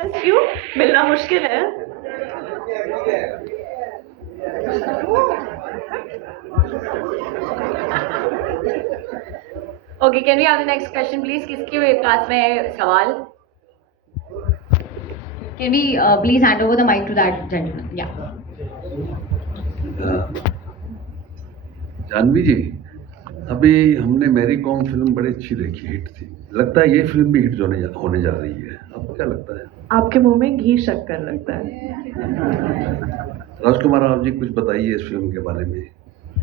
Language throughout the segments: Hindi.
क्यों मिलना मुश्किल है? Okay, can we have the next question, please? किसके पास में है सवाल? Can we please hand over the mic to that gentleman? Yeah. Janvi जी, अभी हमने मैरी कॉम फिल्म बड़ी अच्छी देखी, हिट थी। लगता है ये फिल्म भी हिट होने जा रही है। आपको क्या लगता है? आपके मुंह में घी शक्कर लगता है। राजकुमार राव जी, कुछ बताइए इस फिल्म के बारे में,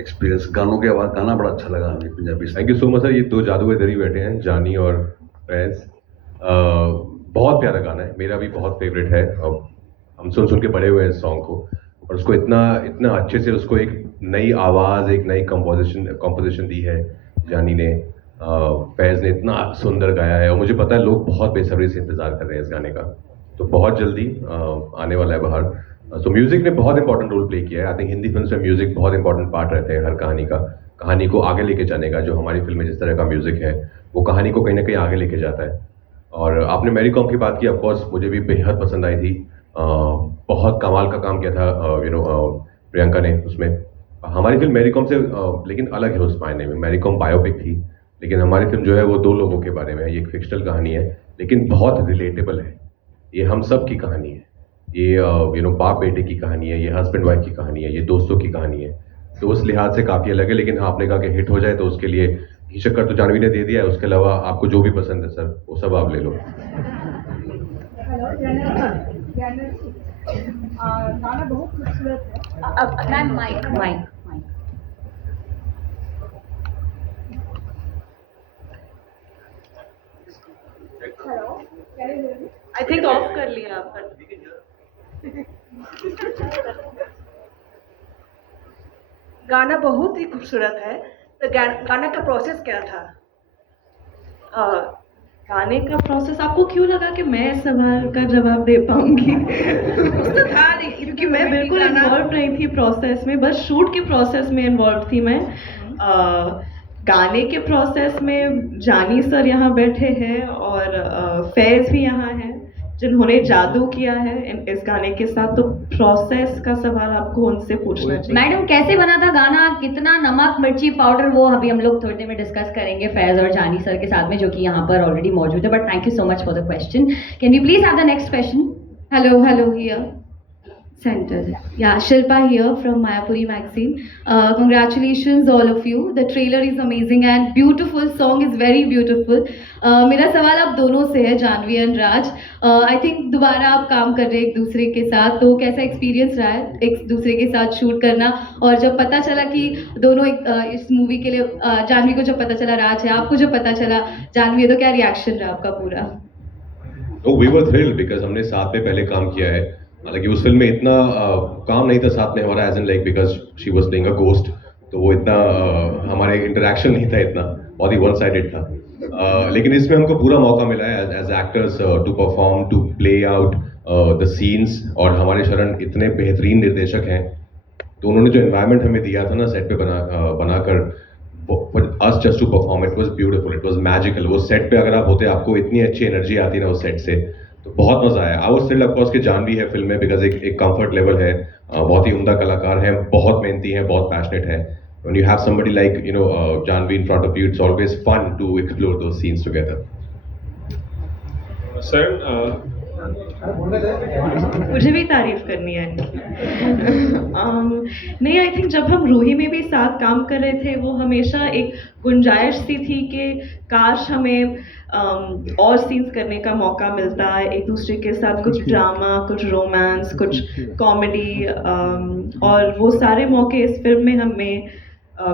एक्सपीरियंस। गाना बड़ा अच्छा लगा हमें, Punjabi. Thank you so much sir. ये दो जादूगर इधर ही बैठे हैं, जानी और फैज। बहुत प्यारा गाना है, मेरा भी बहुत फेवरेट है। हम सुन सुन के बड़े हुए हैं इस सॉन्ग को, और उसको इतना इतना अच्छे से उसको एक नई आवाज़, एक नई कंपोजिशन दी है जानी ने। फैज़ ने इतना सुंदर गाया है, और मुझे पता है लोग बहुत बेसब्री से इंतज़ार कर रहे हैं इस गाने का, तो बहुत जल्दी आने वाला है बाहर। तो म्यूज़िक ने बहुत इंपॉर्टेंट रोल प्ले किया है। आई थिंक हिंदी फिल्म में म्यूज़िक बहुत इंपॉर्टेंट पार्ट रहते हैं हर कहानी को आगे लेके जाने का। जो हमारी फिल्म में जिस तरह का म्यूज़िक है, वो कहानी को कहीं ना कहीं आगे लेके जाता है। और आपने मैरी कॉम की बात की, ऑफकोर्स मुझे भी बेहद पसंद आई थी। बहुत कमाल का काम किया था प्रियंका ने उसमें। हमारी फिल्म मैरी कॉम से लेकिन अलग है उस मायने में। मैरी कॉम बायोपिक थी, लेकिन हमारी फिल्म जो है वो दो लोगों के बारे में है। ये एक फिक्शनल कहानी है, लेकिन बहुत रिलेटेबल है। ये हम सब की कहानी है। ये बाप बेटे की कहानी है, ये हस्बैंड वाइफ की कहानी है, ये दोस्तों की कहानी है। तो उस लिहाज से काफ़ी अलग है। लेकिन हाँ, आपने कहा कि हिट हो जाए, तो उसके लिए घी शक्कर तो जानवी ने दे दिया है। उसके अलावा आपको जो भी पसंद है सर, वो सब आप ले लो। गाना बहुत खूबसूरत है। Ma'am mic. I think off कर लिया आपने। गाना बहुत ही खूबसूरत है। तो गाना का प्रोसेस क्या था? गाने का प्रोसेस, आपको क्यों लगा कि मैं इस सवाल का जवाब दे पाऊंगी? तो था नहीं, क्योंकि मैं बिल्कुल इन्वॉल्व नहीं थी प्रोसेस में, बस शूट के प्रोसेस में इन्वॉल्व थी मैं। गाने के प्रोसेस में जानी सर यहाँ बैठे हैं, और फैज़ भी यहाँ हैं जिन्होंने जादू किया है इस गाने के साथ। तो प्रोसेस का सवाल आपको उनसे पूछना चाहिए। मैडम, कैसे बना था गाना, कितना नमक मिर्ची पाउडर, वो अभी हम लोग थोड़ी देर में डिस्कस करेंगे फैज़ और जानी सर के साथ में, जो कि यहाँ पर ऑलरेडी मौजूद है। But thank you so much for the question. Can you please have the next question? Hello here. Center. Yeah, Shilpa here from Mayapuri magazine. Congratulations all of you. The trailer is amazing and beautiful. Song is very beautiful. मेरा सवाल आप दोनों से है, Janhvi and Raj. I think दोबारा आप काम कर रहे हैं एक दूसरे के साथ, तो कैसा एक्सपीरियंस रहा है एक दूसरे के साथ शूट करना? और जब पता चला कि दोनों इस मूवी के लिए, जानवी को जब पता चला राज है, आपको जब पता चला जानवी है, तो क्या रिएक्शन रहा आपका पूरा? वी वर थ्रिल्ड बिकॉज हमने साथ में पहले काम किया है। हालांकि उस फिल्म में इतना काम नहीं था साथ में हमारा, as in like because she was playing a ghost, तो वो इतना हमारे इंटरेक्शन नहीं था, इतना बहुत ही वन साइडेड था। लेकिन इसमें हमको पूरा मौका मिला है as actors to perform, to play out the scenes. और हमारे शरण इतने बेहतरीन निर्देशक हैं, तो उन्होंने जो एनवायरनमेंट हमें दिया था ना सेट पे बनाकर, us just to perform, it was beautiful, it was magical। वो सेट पे अगर आप होते, आपको इतनी अच्छी एनर्जी आती ना उस सेट से, तो बहुत मजा आया। I was thrilled of course कि जानवी है फिल्म में, बिकॉज एक कंफर्ट लेवल है, बहुत ही उम्दा कलाकार है, बहुत मेहनती है, बहुत पैशनेट है। When you have somebody like Janvi in front of you, it's always fun to explore those scenes together. Sir, मुझे भी तारीफ करनी है नहीं, आई थिंक जब हम रूही में भी साथ काम कर रहे थे, वो हमेशा एक गुंजाइश सी थी कि काश हमें और सीन्स करने का मौका मिलता है एक दूसरे के साथ, कुछ ड्रामा, कुछ रोमांस, कुछ कॉमेडी, और वो सारे मौके इस फिल्म में हमें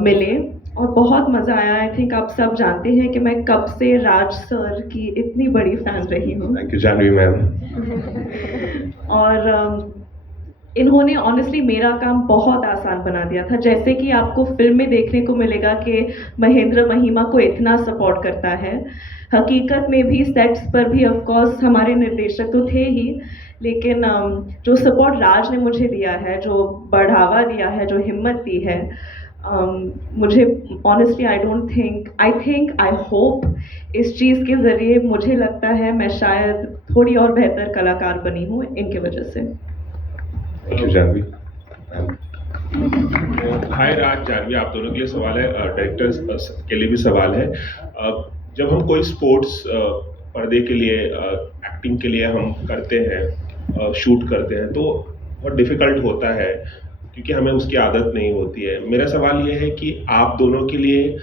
मिले और बहुत मज़ा आया। आई थिंक आप सब जानते हैं कि मैं कब से राज सर की इतनी बड़ी फैन रही हूँ। Thank you Janhvi ma'am. और इन्होंने ऑनेस्टली मेरा काम बहुत आसान बना दिया था। जैसे कि आपको फिल्म में देखने को मिलेगा कि महेंद्र महिमा को इतना सपोर्ट करता है, हकीकत में भी सेट्स पर भी ऑफ कोर्स हमारे निर्देशक तो थे ही, लेकिन जो सपोर्ट राज ने मुझे दिया है, जो बढ़ावा दिया है, जो हिम्मत दी है, मुझे ऑनेस्टली आई होप इस चीज़ के ज़रिए मुझे लगता है मैं शायद थोड़ी और बेहतर कलाकार बनी हूँ इनके वजह से। Thank you Janhvi. Hi Raj, Janhvi, आप दोनों के लिए सवाल है, डायरेक्टर्स के लिए भी सवाल है। जब हम कोई स्पोर्ट्स पर्दे के लिए एक्टिंग के लिए हम करते हैं, शूट करते हैं, तो बहुत डिफ़िकल्ट होता है क्योंकि हमें उसकी आदत नहीं होती है। मेरा सवाल ये है कि आप दोनों के लिए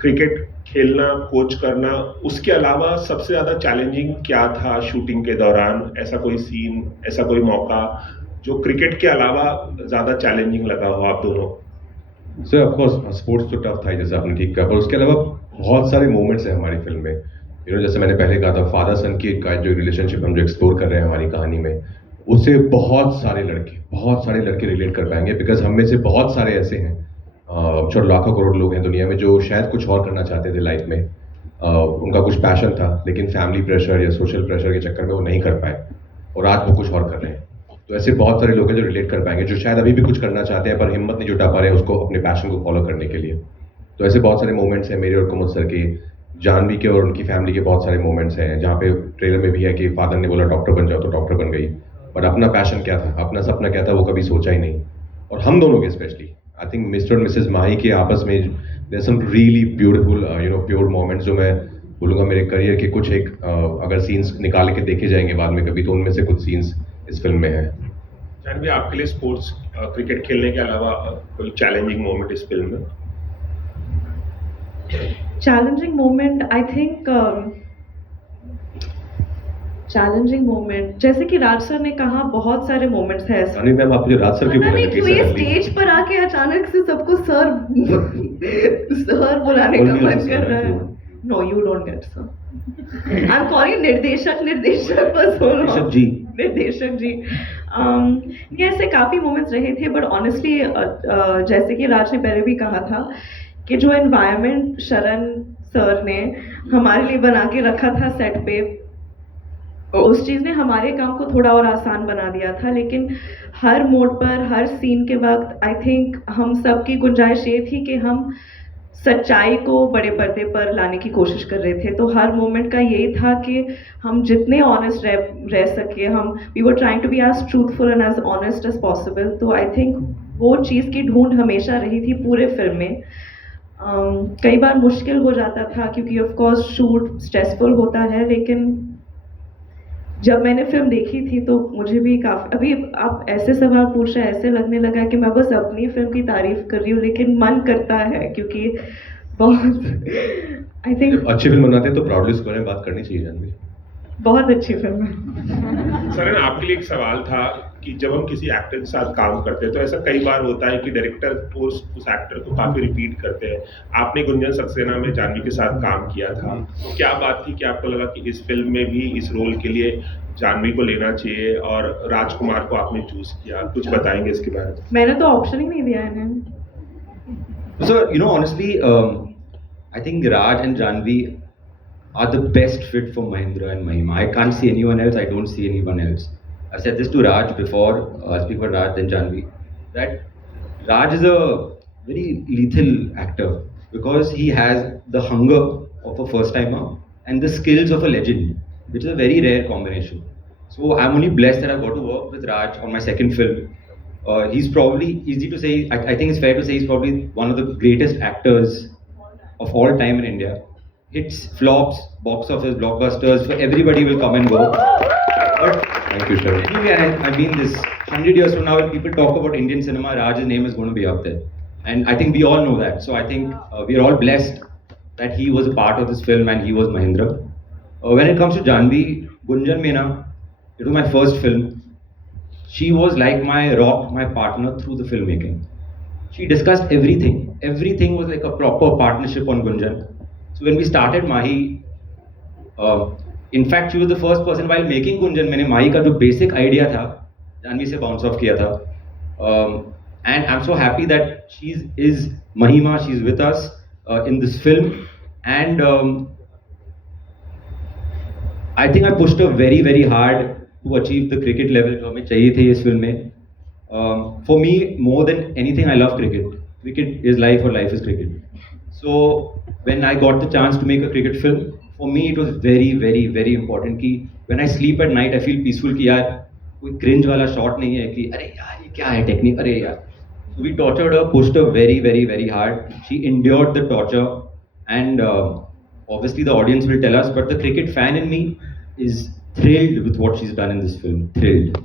क्रिकेट खेलना, कोच करना, उसके अलावा सबसे ज़्यादा चैलेंजिंग क्या था शूटिंग के दौरान? ऐसा कोई सीन, ऐसा कोई मौका जो क्रिकेट के अलावा ज़्यादा चैलेंजिंग लगा हो आप दोनों? सर ऑफ कोर्स स्पोर्ट्स तो टफ था ही, जैसे आपने ठीक कहा, पर उसके अलावा बहुत सारे मोमेंट्स हैं हमारी फिल्म में। जैसे मैंने पहले कहा था, फादर सन की का जो रिलेशनशिप हम जो एक्सप्लोर कर रहे हैं हमारी कहानी में, उससे बहुत सारे लड़के रिलेट कर पाएंगे, बिकॉज हम में से बहुत सारे ऐसे हैं, श्योर लाखों करोड़ लोग हैं दुनिया में जो शायद कुछ और करना चाहते थे लाइफ में, उनका कुछ पैशन था लेकिन फैमिली प्रेशर या सोशल प्रेशर के चक्कर में वो नहीं कर पाए और आज वो कुछ और कर रहे हैं। तो ऐसे बहुत सारे लोग हैं जो रिलेट कर पाएंगे, जो शायद अभी भी कुछ करना चाहते हैं पर हिम्मत नहीं जुटा पा रहे हैं उसको अपने पैशन को फॉलो करने के लिए। तो ऐसे बहुत सारे मोमेंट्स हैं मेरे और कुमुद सर के, जानवी के और उनकी फैमिली के बहुत सारे मोमेंट्स हैं, जहाँ पे ट्रेलर में भी है कि फादर ने बोला डॉक्टर बन जाओ तो डॉक्टर बन गई, बट अपना पैशन क्या था, अपना सपना क्या था, वो कभी सोचा ही नहीं। और हम दोनों के स्पेशली आई थिंक मिस्टर और मिसेज माही के आपस में there some really beautiful pure moments, जो मैं बोलूँगा मेरे करियर के कुछ एक अगर सीन्स निकाल के देखे जाएंगे बाद में कभी, तो उनमें से कुछ सीन्स इस फिल्म में है। जानवी, आपके लिए स्पोर्ट्स क्रिकेट खेलने के अलावा कोई चैलेंजिंग मोमेंट इस फिल्म में? Challenging moment, I think challenging moment, जैसे कि राज सर ने कहा, बहुत सारे मोमेंट्स हैं ऐसे। रानी मैम, आप मुझे राज सर क्यों पता बुला नहीं रही क्यों ये स्टेज पर आके अचानक से सबको सर सर बुलाने का मन कर रहा है। No, you don't get sir. I am calling निर्देशक बस हो रहा हूँ। निर्देशक जी। ये ऐसे काफ़ी मोमेंट्स रहे थे, बट ऑनेस्टली जैसे कि राज ने पहले भी कहा था कि जो एनवायरनमेंट शरण सर ने हमारे लिए बना के रखा था सेट पे, उस चीज़ ने हमारे काम को थोड़ा और आसान बना दिया था। लेकिन हर मोड पर, हर सीन के वक्त आई थिंक हम सब की गुंजाइश ये थी कि हम सच्चाई को बड़े पर्दे पर लाने की कोशिश कर रहे थे। तो हर मोमेंट का यही था कि हम जितने ऑनेस्ट रह सके, हम we were trying to be as truthful and as honest as possible. तो आई थिंक वो चीज़ की ढूंढ हमेशा रही थी पूरे फिल्म में। कई बार मुश्किल हो जाता था क्योंकि ऑफ कोर्स शूट स्ट्रेसफुल होता है, लेकिन जब मैंने फिल्म देखी थी तो मुझे भी काफ़ी, अभी आप ऐसे सवाल पूछ रहे हैं, ऐसे लगने लगा कि मैं बस अपनी फिल्म की तारीफ कर रही हूँ, लेकिन मन करता है क्योंकि बहुत आई थिंक अच्छी फिल्म बनाते हैं तो प्राउडली उसके बारे में बात करनी चाहिए जानवी। बहुत अच्छी फिल्म है। सर, आपके लिए एक सवाल था कि जब हम किसी एक्टर के साथ काम करते हैं तो ऐसा कई बार होता है कि डायरेक्टर उस एक्टर को काफ़ी रिपीट करते हैं। आपने गुंजन सक्सेना में जानवी के साथ काम किया था, तो क्या बात थी कि आपको लगा कि इस फिल्म में भी इस रोल के लिए जानवी को लेना चाहिए और राजकुमार को आपने चूज किया? कुछ बताएंगे इसके बारे में? मैंने तो ऑप्शन ही नहीं दिया इन्हें। So, honestly, I think Raj and Janvi are the best fit for Mahindra and Mahima. I can't see anyone else. I don't see anyone else. I've said this to Raj before. Speak for Raj, then Janvi. That Raj is a very lethal actor because he has the hunger of a first timer and the skills of a legend, which is a very rare combination. So I'm only blessed that I got to work with Raj on my second film. He's probably, easy to say, I think it's fair to say he's probably one of the greatest actors of all time in India. Hits, flops, box office, blockbusters, so everybody will come and go. But Thank you, sir. anyway, I mean this, 100 years from now when people talk about Indian cinema, Raj's name is going to be up there. And I think we all know that. So I think we are all blessed that he was a part of this film and he was Mahindra. When it comes to Janvi, Gunjan Mena, it was my first film. She was like my rock, my partner through the filmmaking. She discussed everything. Everything was like a proper partnership on Gunjan. So when we started Mahi, in fact she was the first person while making Gunjan, मैंने Mahi का जो basic idea था, जानवी से bounce off किया था. And I'm so happy that she is Mahima, she's with us in this film. And I think I pushed her very, very hard to achieve the cricket level जो हमें चाहिए थे इस फिल्म में. For me, more than anything, I love cricket. cricket is life or life is cricket. So when I got the chance to make a cricket film, for me it was very very very important कि when I sleep at night I feel peaceful कि यार कोई cringe वाला shot नहीं है कि अरे यार ये क्या है technique अरे यार. So we tortured her, pushed her very very very hard. She endured the torture, and obviously the audience will tell us, but the cricket fan in me is thrilled with what she's done in this film. Thrilled.